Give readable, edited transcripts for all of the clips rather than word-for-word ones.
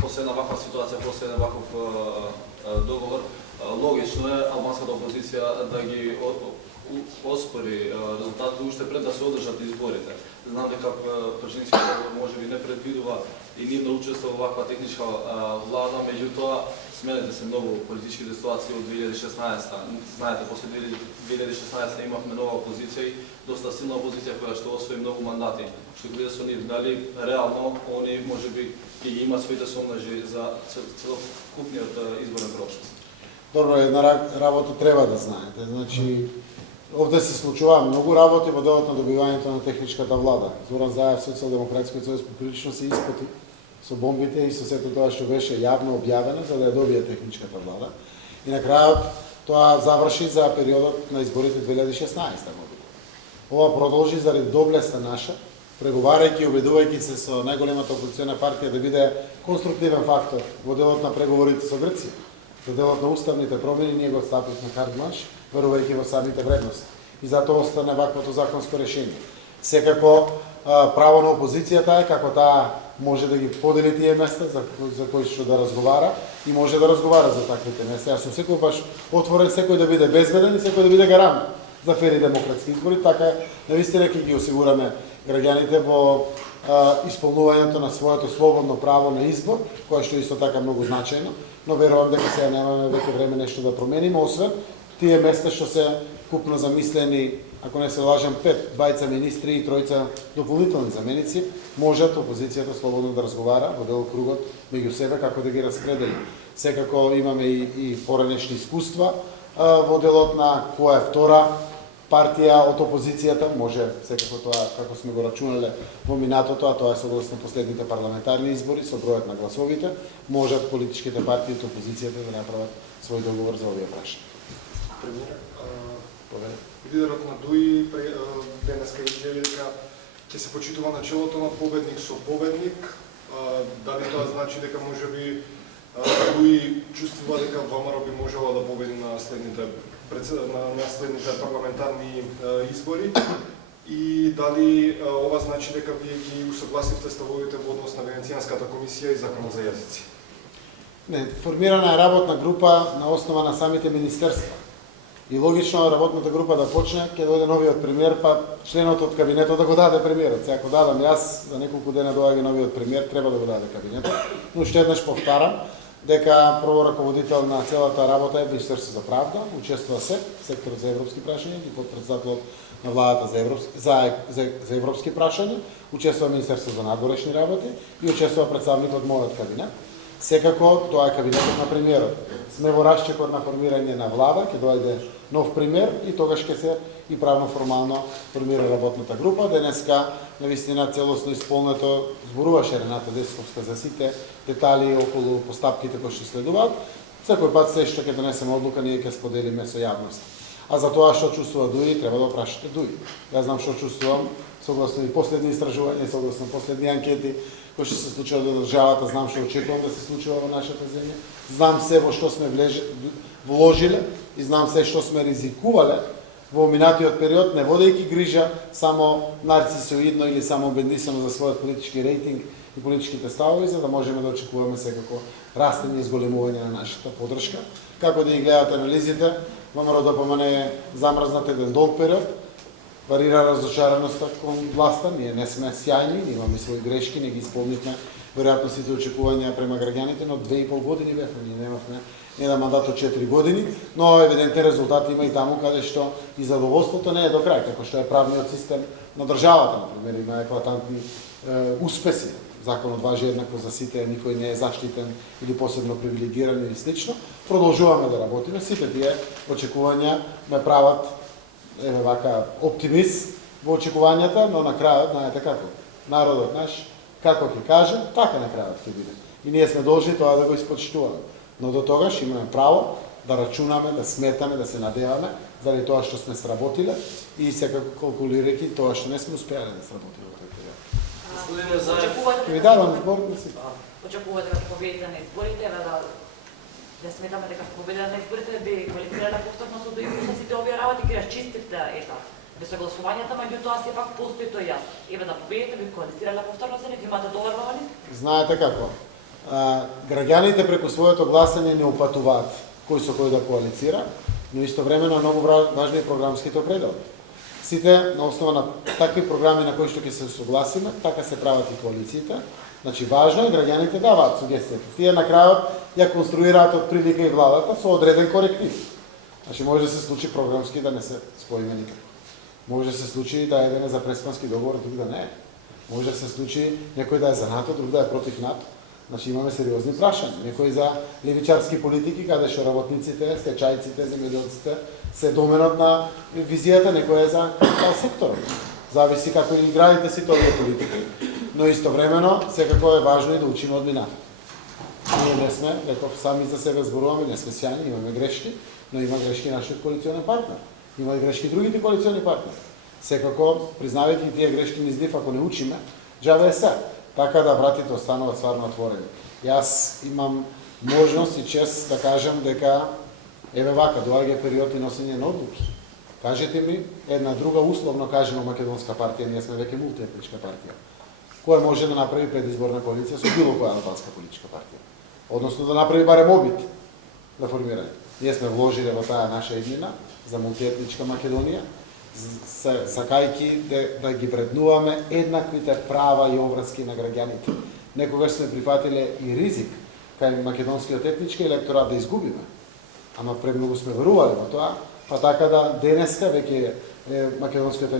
после една ваква ситуација, после еден ваков договор, логично е албанската опозиција да ги оспори резултатите уште пред да се одржат изборите. Знам дека Пршински може би не предвидува и ние да учествува во ваква техничка влада, меѓутоа сменете се многу политичките ситуации од 2016. Знаете, после 2016 имавме нова опозиција и доста силна опозиција која што освои многу мандати. Што гледа со нив, дали реално они можеби и имаат своите сомнежи за целокупниот изборен процес? Добро, една работа треба да знаете. Значи, овде се случува многу работи во делот на добивањето на техничката влада. Зоран Заев, Социјалдемократскиот сојуз, поприлично се испоти со бомбите и со сето тоа што беше јавно објавено за да ја добие техничката влада. И на крајот тоа заврши за периодот на изборите 2016 година. Ова продолжи заради доблеста наша, преговарајќи и обидувајќи се со најголемата опозициона партија да биде конструктивен фактор во делот на преговорите со Грција. За делот на уставните промени ние го стапивме карт бланш, верувајќи во самите вредности. И затоа остане ваквото законско решение. Секако право на опозицијата е како таа може да ги подели тие места за кои што да разговара и може да разговара за таквите места. Јас сум секогаш отворен секој да биде безбеден и секој да биде гарант за фери демократски избори, така навистина ќе ги осигураме граѓаните во исполнувањето на своето слободно право на избор, кое што исто така многу значајно, но верувам дека сега немаме веќе време нешто да промениме, освен тие места што се купно замислени, ако не се лажам, 5 двајца министри и 3 дополнителни заменици, можат опозицијата слободно да разговара во дел кругот меѓу себе како да ги распредели. Секако имаме и поранешни искуства во делот на која е втора партија од опозицијата, може секако тоа како сме го рачунале во минатото, а тоа е согласно последните парламентарни избори со бројот на гласовите, можат политичките партии од опозицијата да направат свој договор за овие прашања. Лидерот на ДУИ денеска изјави дека ќе се почитува начелото на победник со победник. Дали тоа значи дека можеби ДУИ чувствува дека ВМРО би можела да победи на следните парламентарни избори и дали ова значи дека вие ги усогласивте ставовите во однос на Венецијанската комисија и законот за јазици? Не, формирана е работна група на основа на самите министерства. И логично работната група да почне, ќе дојде новиот премиер, па членот од кабинетот да го даде премиерот. Сега ако дадам јас, за неколку дена доаѓа новиот премиер, треба да го даде кабинетот. Но уште еднаш повтарам дека прво раководител на целата работа е Министерство за правда, учествува се секторот за европски прашања и подпредседателот на владата за европски прашања, учествува Министерство за надворешни работи и учествува представникот мојот кабинет. Секако тоа е кабинетот на премиерот. Сме во расчекор на формирање на влада, ќе дојде нов премиер и тогаш ќе се и правно формално формира работната група. Денеска навистина целосно исполнето зборуваше Рената Десковска за сите детали околу постапките кои што следуваат. Секој пат се што ќе донесеме одлука ние ќе споделиме со јавноста. А за тоа што чувствува ДУИ треба да прашате ДУИ. Јас знам што чувствувам согласно и последни истражувања, согласно последни анкети кои што се случува во државата, знам што очекувам да се случува во нашата земја. Знам се во што сме вложиле и знам се што сме ризикувале во минатиот период, не водејќи грижа само нарцисоидно или само бендисано за својот политички рейтинг и политичките ставови, за да можеме да очекуваме секако растење и изголемување на нашата поддршка. Како да ги гледате анализите, ВМРО ДПМН е замрзнат еден долг период, варира разочараноста кон власта, ние не сме сјајни, ние имаме своји грешки, не ги исполнивме веројатно сите очекувања према граѓаните, но 2,5 години бевме, ние немавме еден мандат од 4 години, но евидентни резултати има и таму каде што и задоволството не е до крај, како што е правниот систем на државата, например, има еклатантни успеси. Законот важи еднакво за сите, никој не е заштитен или посебно привилегиран или слично. Продолжуваме да работиме, сите тие очекувања ме прават еве вака оптимист во очекувањата, но на крајот, знаете како, народот наш како ќе каже, така на крајот ќе биде. И ние сме должни тоа да го испочитуваме. Но до тогаш имаме право да рачунаме, да сметаме, да се надеваме заради тоа што сме сработиле и секако калкулирајќи тоа што не сме успеале да сработиме во тој период. Ќе ви дадам збор, мисли. Очекувате да победите на изборите, да сметаме дека победа на изборите би квалифицирале повторно со дојмуса сите овие работи, ги расчистивте без согласувањата, меѓутоа сепак постои тој јас. Еве да победите би квалифицирале повторно за нив, имате доверба во нив? Знаете како? граѓаните преку своето гласање не упатуваат кој со кој да коалицира, но истовремено многу важни програмските определи. Сите на основа на такви програми на кои што ќе се согласиме, така се прават и коалициите. Значи важно е граѓаните даваат сугестијата. Тие на крајот ја конструираат од прилика и владата со одреден коректив. Значи може да се случи програмски да не се споиме никако. Може да се случи да еден е за преспански договор, друг да не е. Може да се случи некој да е за НАТО, друг да е против НАТО. Значи имаме сериозни прашања. Некој за левичарски политики, каде што работниците, стечајците, земјоделците се доменот на визијата, некој е за секторот. Зависи како и градите сите овие политики. Но истовремено, секако е важно и да учиме од минато. Ние не сме, реков, сами за себе зборуваме, не сме сјајни, имаме грешки, но има грешки нашиот коалиционен партнер. Има и грешки другите коалициони партнери. Секако, признавајќи тие грешки низ нив, ако не учиме, џабе е се. Така да вратите остануваат стварно отворени. Јас имам можност и чест да кажам дека еве вака, доаѓа период и носење на одлуки. Кажете ми една друга условно кажено македонска партија, ние сме веќе мултиетничка партија, која може да направи предизборна коалиција со било која албанска политичка партија. Односно да направи барем обид за формирање. Ние сме вложиле во таа наша иднина за мултиетничка Македонија, сакајки да ги вреднуваме еднаквите права и обврски на граѓаните. Некогаш сме прифатиле и ризик кај македонскиот етнички електорат да изгубиме. Ама премногу сме верувале во тоа, па така да денеска веќе македонскиот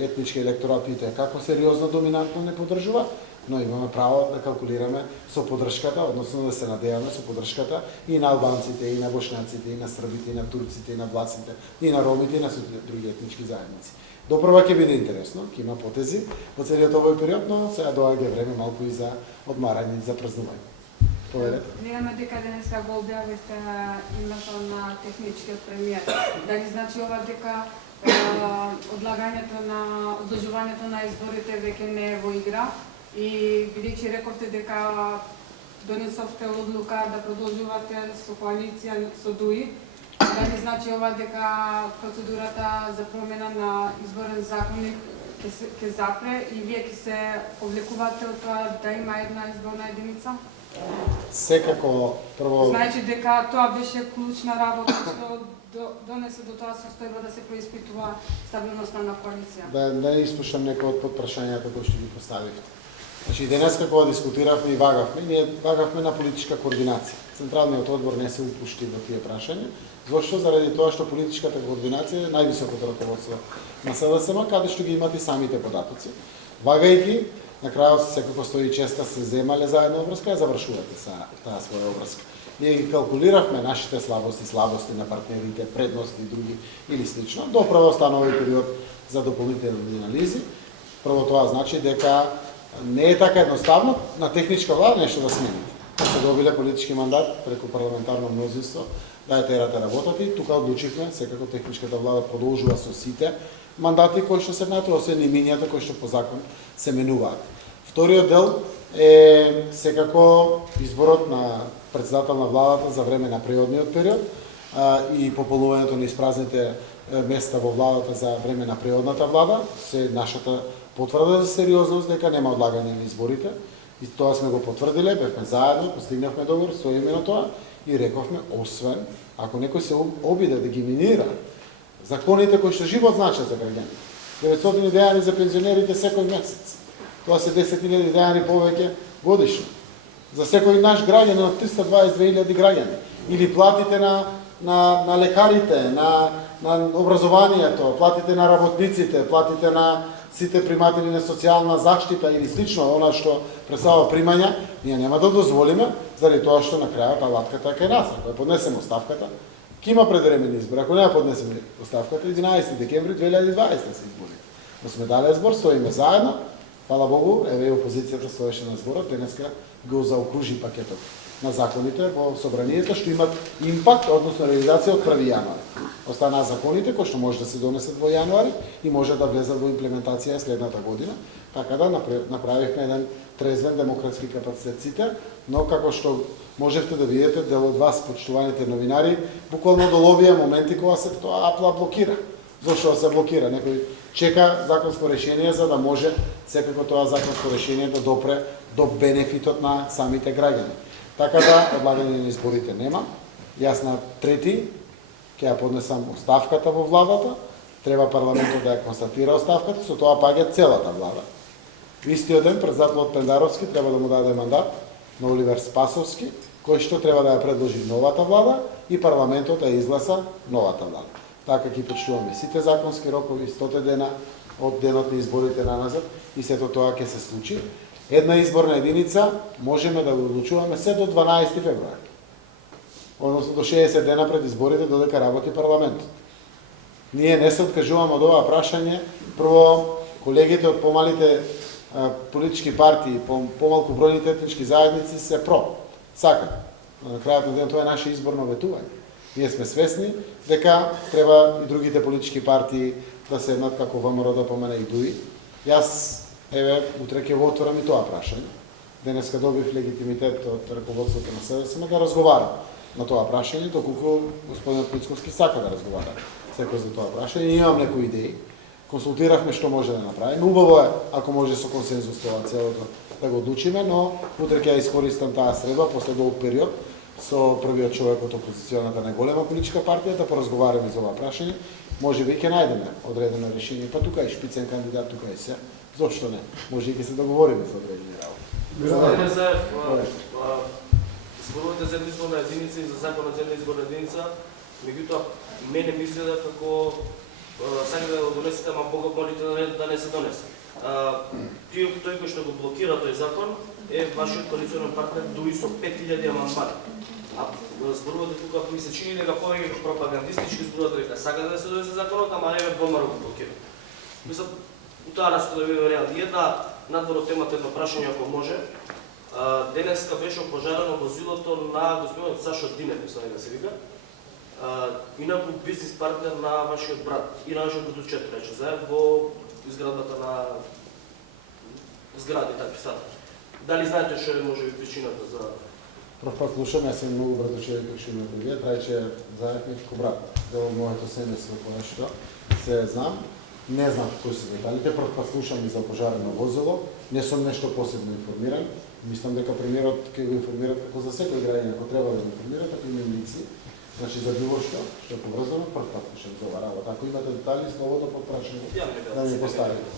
етнички електорат пита како сериозно доминантно не поддржува, но имаме право да калкулираме со поддршката, односно да се надеваме со поддршката и на албанците, и на бошњаците, и на србите, и на турците, и на влаците, и на ромите, и на други етнички заедници. Допрва ќе биде интересно, ќе има потези во целиот овој период, но сега доаѓа време малку и за одмарање и за празнување. Поверете. Гледаме дека денеска го објавивте името на техничкиот премиер. Дали значи ова дека одлагањето на одложувањето на изборите веќе не е во игра и бидејќи рековте дека донесовте одлука да продолжувате со коалиција со ДУИ, дали значи ова дека процедурата за промена на изборен законник ќе запре и вие ќе се повлекувате од тоа да има една изборна единица? Секако, прво... Значи дека тоа беше клучна работа што донесе до тоа состојба да се преиспитува стабилноста на коалиција. Да не испушам некој од подпрашањата кои што ги поставивте. Значи, денеска кога дискутиравме и вагавме, ние вагавме на политичка координација. Централниот одбор не се упушти во тие прашања, зашто заради тоа што политичката координација е највисокото раководство на СДСМ, каде што ги имат и самите податоци. Вагајќи, на крајот секако стои честа се земале заедно обврска и завршувате са таа своја обврска. Ние ги калкулиравме нашите слабости на партнерите, предности и други или слично, до прво станови период за дополнителни анализи. Прво тоа значи дека не е така едноставно на техничка влада нешто да смените. Се добиле политички мандат преку парламентарно мнозинство да ја терате работата и тука одлучивме секако техничката влада продолжува со сите мандати кои што се внатре, освен и минијата кои што по закон се менуваат. Вториот дел е секако изборот на председател на владата за време на преходниот период и пополнувањето на испразните места во владата за време на преходната влада, се нашата потврда за сериозност дека нема одлагање на изборите и тоа сме го потврдиле, бевме заедно, постигнавме договор, стоиме на тоа и рековме, освен ако некој се обиде да ги минира законите кои што живот значат за граѓаните. 900 дејани за пензионерите секој месец. Тоа се 10.000 дејани повеќе годишно. За секој наш граѓанин од 322.000 граѓани. Или платите на лекарите, на образованието, платите на работниците, платите на сите приматели на социјална заштита или слично, она што представува примања, ние нема да дозволиме, заради тоа што на крајот алатката е кај нас. Ако ја поднесеме оставката, ќе има предвремени избори. Ако не ја поднесеме оставката, 11 декември 2020 се избори. Но сме дали збор, стоиме заедно. Фала Богу, еве и опозицијата стоеше на зборот, денеска го заокружи пакетот на законите во собранието што имат импакт, односно реализација од 1 јануари. Останаа законите кои што може да се донесат во јануари и може да влезат во имплементација следната година, така да направивме еден трезвен демократски капацитет сите, но како што можевте да видите, дел од вас, почитуваните новинари, буквално доловија моменти кога се тоа апла блокира. Зошто се блокира? Некој чека законско решение за да може секако тоа законско решение да допре до бенефитот на самите граѓани. Така да, одлагање на изборите нема. Јас на 3 ќе ја поднесам оставката во владата, треба парламентот да ја констатира оставката, со тоа паѓа целата влада. Истиот ден председателот Пендаровски треба да му даде мандат на Оливер Спасовски, кој што треба да ја предложи новата влада и парламентот да ја изгласа новата влада. Така ќе почитуваме сите законски рокови, 100 дена од денот на изборите наназад и сето тоа ќе се случи. Една изборна единица можеме да го одлучуваме се до 12 февруари. Односно до 60 дена пред изборите додека работи парламентот. Ние не се откажуваме од ова прашање. Прво, колегите од помалите политички партии, помалку бројните етнички заедници се про. Сакат. На крајот на ден тоа е наше изборно ветување. Ние сме свесни дека треба и другите политички партии да седнат како ВМРО да помена и ДУИ. Јас, еве, утре ќе го отворам и тоа прашање. Денеска добив легитимитет од раководството на СДСМ да разговарам на тоа прашање, доколку господинот Мицковски сака да разговара секој за тоа прашање. Имам некои идеи. Консултиравме што може да направиме. Убаво е, ако може со консензус тоа целото да го одлучиме, но утре ќе ја искористам таа средба после долг период со првиот човек од опозиционата најголема политичка партија да поразговараме за ова прашање. Може би ќе најдеме одредено решение, па тука и шпицен кандидат, тука и се. Зошто не? Може и ќе се договориме за одредени работи. Зборувате за изборна единица и за законот за изборна единица, меѓутоа мене ми изгледа како сакате да го донесете, ама Бога молите да не се донесе. Тој кој што го блокира тој закон е вашиот коалиционен партнер ДУИ со 5000 амандмани. Зборувате тука, ми се чини дека повеќе пропагандистички зборувате дека сакате да се донесе законот, ама еве ВМРО го блокира. Мислам, у таа расправа да биде реални. Една надвор од темата, едно прашање ако може. Денеска беше опожарено возилото на господинот Сашо Динев, мислам дека се вика. Инаку бизнис партнер на вашиот брат и на нашиот продуцент, рече, заедно во изградбата на згради, така сад. Дали знаете што е може би причината за... Прв пат слушам, јас сум многу брато човек што ме вие, трајче заедно како брат. Дел од моето семејство кое што се знам. Не знам кои се деталите, прв пат слушам и за пожарено возило, не сум нешто посебно информиран. Мислам дека премиерот ќе го информира како за секој граѓанин, ако треба да го информира, така и милици. Значи за било што е поврзано, прв пат слушам за ова работа. Ако имате детали, слободно подпрашање да ми поставите.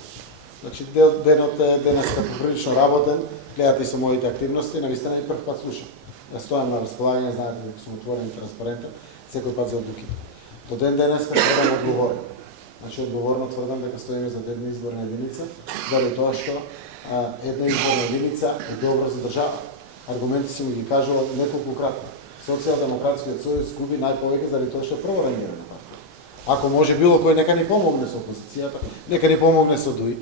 Значи денот е денеска поприлично работен, гледате и со моите активности, навистина и прв пат слушам. Јас стојам на располагање, знаете дека сум отворен и транспарентен, секој пат за одлуките. До ден денеска треба одговорен. Значи, одговорно тврдам дека стоиме за една изборна единица, заради тоа што една изборна единица е добра за држава. Аргументи си му ги кажувал неколкократно. Социјалдемократскиот сојуз губи најповеќе заради тоа што е прворангирана партија. Ако може било кој нека ни помогне со опозицијата, нека ни помогне со ДУИ.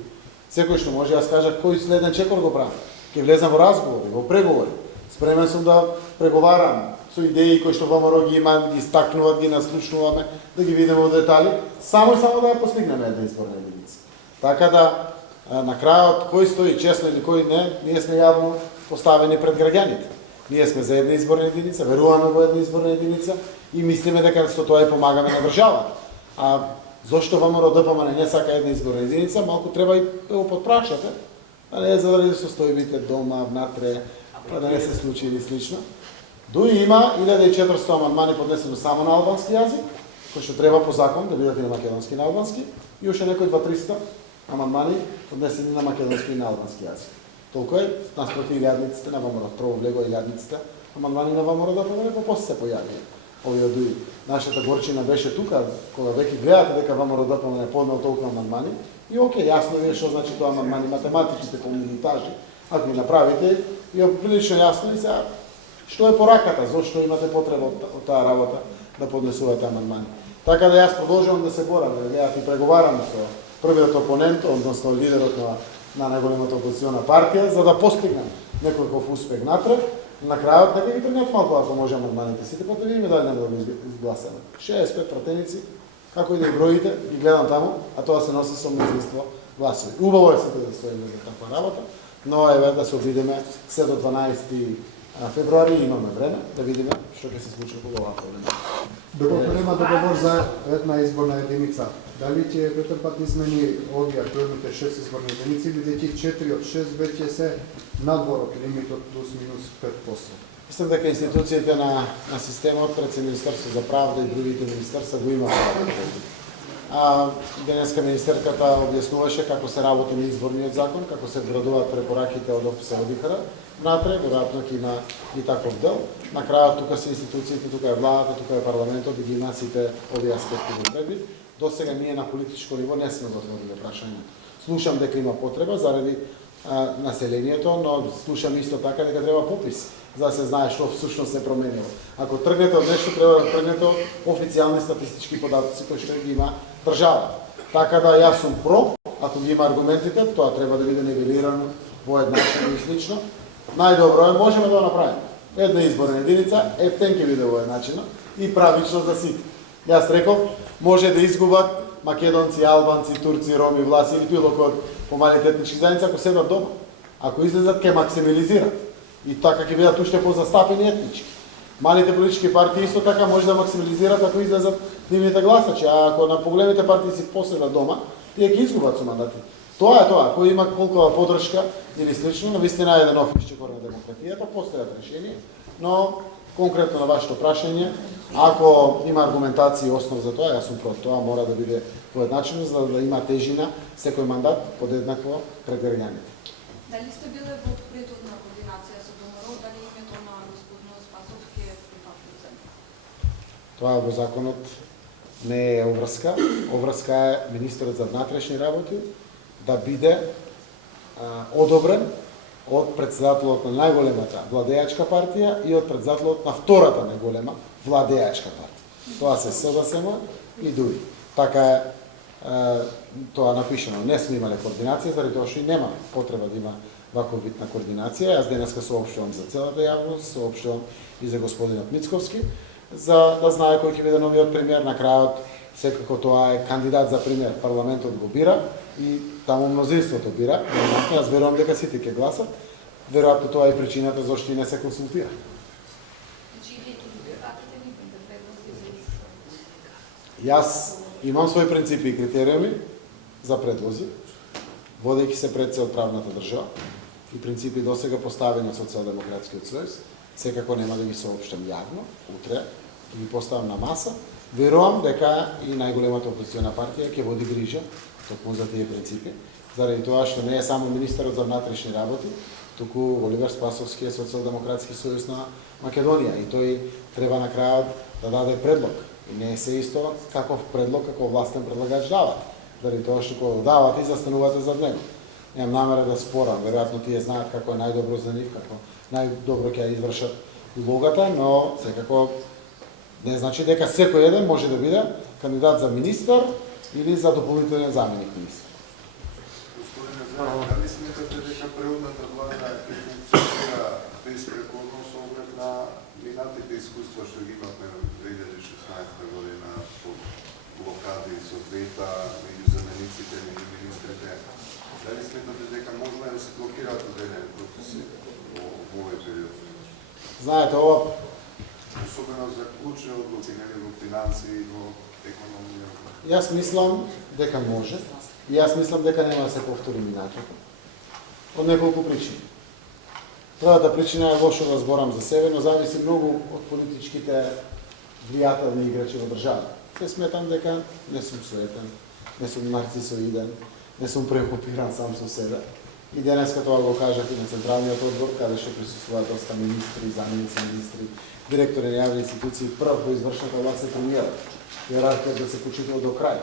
Секој што може, јас кажа кој следен чекор го прави. Ќе влезам во разговори, во преговори. Спремен сум да преговарам со идеи кои што ВМРО ги има, ги стакнуваат, ги наслушнуваме, да ги видиме во детали, само и само да ја постигнеме една изборна единица. Така да, на крајот, кој стои честно или кој не, ние сме јавно поставени пред граѓаните. Ние сме за една изборна единица, веруваме во една изборна единица и мислиме дека со тоа и помагаме на државата. А зошто ВМРО ДПМН не сака една изборна единица, малку треба и да го подпрашате, а не заради состојбите дома, внатре, па да не се случи или слично. ДУИ има 1400 амандмани поднесено само на албански јазик, кои што треба по закон да бидат и на македонски и на албански, и уште некои 2-300 амандмани поднесени на македонски и на албански јазик. Толку е, наспроти илјадниците на ВМРО, прво влего илјадниците, амандмани на ВМРО да помне, па после се појави овие од ДУИ. Нашата горчина беше тука, кога веќе гледате дека ВМРО да помне поднел толку амандмани, и окей, јасно ви е што значи тоа амандмани, математичките по минутажи, ако ги направите, и е прилично јасно и сега што е пораката, зошто имате потреба од таа работа да поднесувате амандмани. Така да јас продолжувам да се борам, да гледате и преговарам со првиот опонент, односно лидерот на најголемата опозициона партија, за да постигнем некој успех напред. На крајот нека ги тргнат малку ако може амандманите сите, па да видиме дали не да го изгласаме. 65 пратеници, како и да ги броите, ги гледам таму, а тоа се носи со мнозинство гласови. Убаво е сите да стоиме за таква работа, но еве да се обидеме се до 12 Февруари имаме време да видиме што ќе се случи во оваа проблема. Доколку нема договор за една изборна единица, дали ќе претрпат измени овие актуелните 6 изборни единици, бидејќи 4 од 6 веќе се надвор од лимитот плюс минус 5%? Мислам дека институциите на системот, пред Министерство за правда и другите министерства го имаат. Денеска министерката објаснуваше како се работи на изборниот закон, како се вградуваат препораките од ОПС-ОДИХР. Внатре, веројатно ќе има и таков дел. На крајот тука се институциите, тука е владата, тука е парламентот и ги има сите овие аспекти во предвид. До сега ние на политичко ниво не сме го отворили прашањето. Слушам дека има потреба заради населението, но слушам исто така дека треба попис за да се знае што всушност се променило. Ако тргнете од нешто, треба да тргнете од официјални статистички податоци кои што ги има државата. Така да јас сум про, ако ги има аргументите, тоа треба да биде нивелирано воеднакво и слично. Најдобро е можеме да го направиме. Една изборна единица, ефтен ќе биде воедначено и правично за сите. Јас реков, може да изгубат македонци, албанци, турци, роми, власи или било кој од помалите етнички заедници ако седат дома. Ако излезат, ќе максимализират. И така ќе бидат уште позастапени етнички. Малите политички партии исто така може да максимализират ако излезат нивните гласачи, а ако на поголемите партии си поседат дома, тие ќе изгубат со мандати. Тоа е тоа, кој има колкова поддршка или слично, навистина е еден нов исчекор на демократијата, постојат решение, но конкретно на вашето прашање, ако има аргументација и основ за тоа, јас сум против тоа, мора да биде поедначено за да има тежина секој мандат подеднакво пред граѓаните. Дали сте биле во претhodна координација со ВМРО, дали името на господин Спасовски е припатен? Тоа во законот не е обврска. Обврска е министерот за внатрешни работи да биде одобрен од председателот на најголемата владеачка партија и од председателот на втората најголема владеачка партија. Тоа се СДСМ и други. Така е тоа напишано. Не сме имале координација, заради тоа што и нема потреба да има ваков вид на координација. Јас денеска соопштувам за целата јавност, соопштувам и за господинот Мицковски, за да знае кој ќе биде новиот премиер. На крајот, секако тоа е кандидат за премиер. Парламентот го бира и таму мнозинството бира. Јас верувам дека сите ќе гласат. Веројатно тоа е причината зашто и не се консултира. Јас имам своји принципи и критериуми за предлози, водејќи се пред се од правната држава и принципи досега поставени од Социјалдемократскиот сојуз, секако нема да ги соопштам јавно, утре ги поставам на маса. Верувам дека и најголемата опозициона партија ќе води грижа токму за тие принципи, заради тоа што не е само министерот за внатрешни работи, туку Оливер Спасовски е Социјалдемократски сојуз на Македонија и тој треба на крајот да даде предлог. И не е се исто каков предлог, како властен предлагач дава. Заради тоа што кога давате и застанувате зад него. Немам намера да спорам, веројатно тие знаат како е најдобро за нив, како најдобро ќе ја извршат улогата, но секако не значи дека секој еден може да биде кандидат за министар или за дополнителен заменик министар. Господине Зелен, дали сметате дека преходната влада ќе функционира безпрекорно со оглед на минатите искуства што ги имавме во 2016 година со блокади, со вета меѓу замениците, меѓу министрите? Дали сметате дека можно да се блокираат одредени процеси во овој период? Знаете, ова Особено за клучни одлуки, нели во финансии, во економија. Јас мислам дека може и јас мислам дека нема да се повтори минатото. Од неколку причини. Првата причина е лошо да зборам за себе, но зависи многу од политичките влијателни играчи во државата. Се сметам дека не сум суетен, не сум нарцисоиден, не сум преокупиран сам со себе. И денеска тоа го кажах и на Централниот одбор, каде што присуствуваат доста министри, заменици министри, директори на јавни институции, прв во извршната власт е премиерот. Иерархијата да се почитува до крај.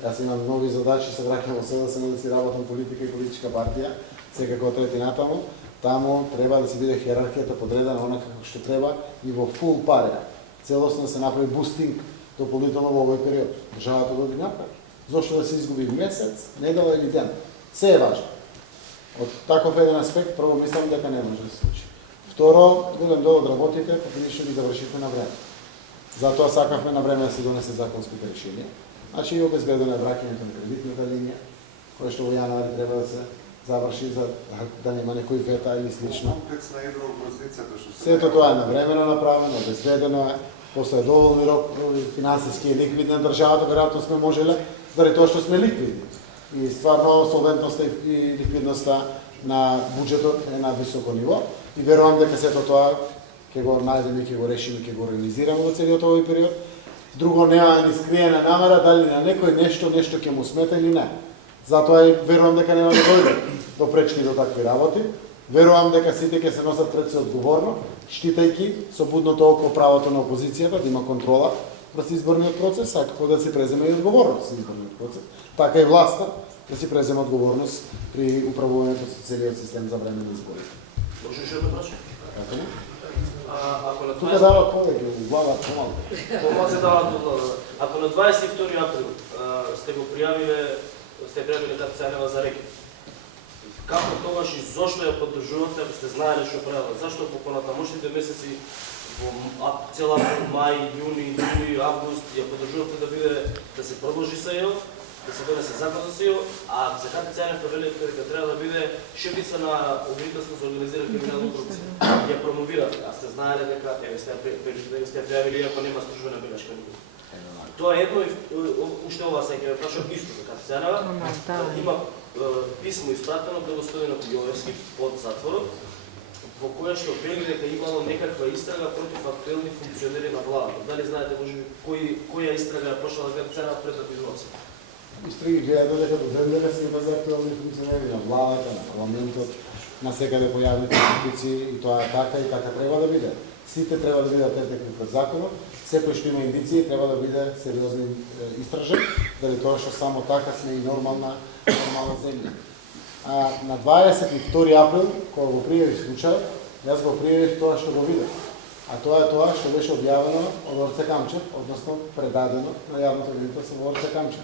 Јас имам нови задачи, се враќам во СДСМ да си работам политика и политичка партија, секако трети натаму. Таму треба да си биде иерархијата подредена онака како што треба и во фул пареа. Целосно се направи бустинг дополнително во овој период. Државата го направи. Зошто да се изгуби месец, недела или ден? Се е важно. Од таков еден аспект, прво мислам дека не може да се случи. Второ, голем дел од работите поprilično ги завршивме на време. Затоа сакавме на време да се донесе законските решенија. Значи и обезбедено е враќањето на кредитната линија, која што во јануари треба да се заврши, за да нема некој вета или слично. Комплексна игра опозицијата што се Сето тоа е навремено направено, обезбедено е, после доволни рокови, финансиски и ликвидна државата, веројатно сме можеле, заради тоа што сме ликвидни. И стварно солвентноста и ликвидноста на буџетот е на високо ниво и верувам дека сето тоа ќе го најдеме, ќе го решиме, ќе го реализираме во целиот овој период. Друго нема ни скриена намера дали на некој нешто ќе му смета или не. Затоа и верувам дека нема да дојде до пречки до такви работи. Верувам дека сите ќе се носат пред се одговорно, штитајќи со будното око правото на опозицијата да има контрола врз изборниот процес, а како да си преземе и одговорност за изборниот процес. Така и власта да си преземе одговорност при управувањето со целиот систем за време на изборите. Можеш да прашам? Така ли? Ако на Тука дава повеќе, глава помалку. Помалку се дава ако на 22 април сте го пријавиле Катја Цанева за рекет, како тогаш и зошто ја поддржувате, ако сте знаеле што правила? Зашто по понатамошните месеци во цела мај, јуни, јули, август ја поддржувате да се продолжи СЕО, да се донесе закон за СЕО, а сега Катја Цанева вели дека треба да биде шефица на Обвинителство за организирана криминална корупција. Ја промовирате, а сте знаеле дека сте ја пријавили иако нема службена белешка. Тоа е едно и уште ова се ќе прашам исто за Катја Цанева. Има писмо испратено до господинот Јовевски од затворот, во која што вели дека имало некаква истрага против актуелни функционери на владата. Дали знаете можеби која истрага ја почнала Катја Цанева пред да износи? Истраги гледаат дека до ден денес има за актуелни функционери на владата, на парламентот, на секаде по јавните институции и тоа е така и така треба да биде. Сите треба да бидат третирани пред законот, секој што има индиции треба да биде сериозно истражен, заради тоа што само така сме и нормална земја. На 22 април, кога го пријавив случај, јас го пријавив тоа што го видев. А тоа е тоа што беше објавено од Орце Камчев, односно предадено на јавното обвинителство во Орце Камчев.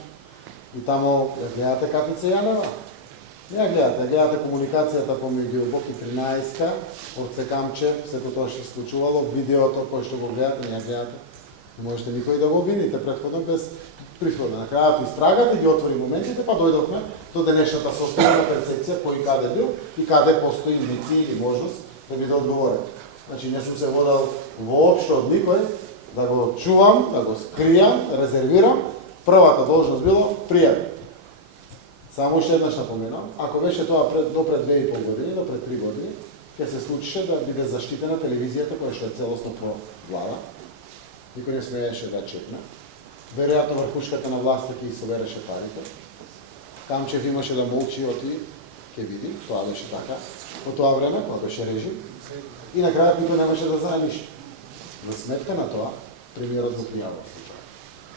И тамо гледате Катица Јанева. Не ја гледате комуникацијата помеѓу Бок и 13-ка, Орце Камчев, сето тоа што се случувало, видеото кој што го гледате, не ја гледате. Не можете никој да го обвините претходно без прифлада. На крајот истрагата ги отвори моментите, па дојдовме до денешната состојана перцепција кој каде бил и каде постои индиција или можност да биде одговорен. Значи не сум се водел воопшто од никој да го чувам, да го скријам, да резервирам. Првата должност било пријави. Само уште еднаш напоменам, ако беше тоа до пред 2,5 години, до пред 3 години, ќе се случише да биде заштитена телевизијата која што е целосно по влада. Никој не смееше да чекне. Веројатно врхушката на власта ќе собереше парите. Камчев имаше да молчи, оти ќе види, тоа беше така. По тоа време, кога беше режим, и на крајот никој немаше да знае ништо. За сметка на тоа, премиерот го пријавил.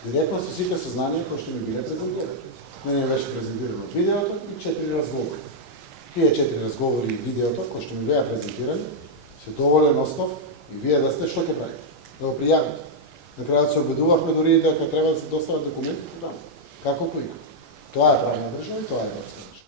Директно со сите сознанија кои што ми биле презентирани. Мене беше презентирано видеото и 4 разговори. Тие 4 разговори и видеото кои што ми беа презентирани, се доволен остав и вие да сте што ќе правите? Да го пријавите. На крајот се обидувавме дори дека треба да се достават документи таму. Како кој? Тоа е правна држава и тоа е европска држава.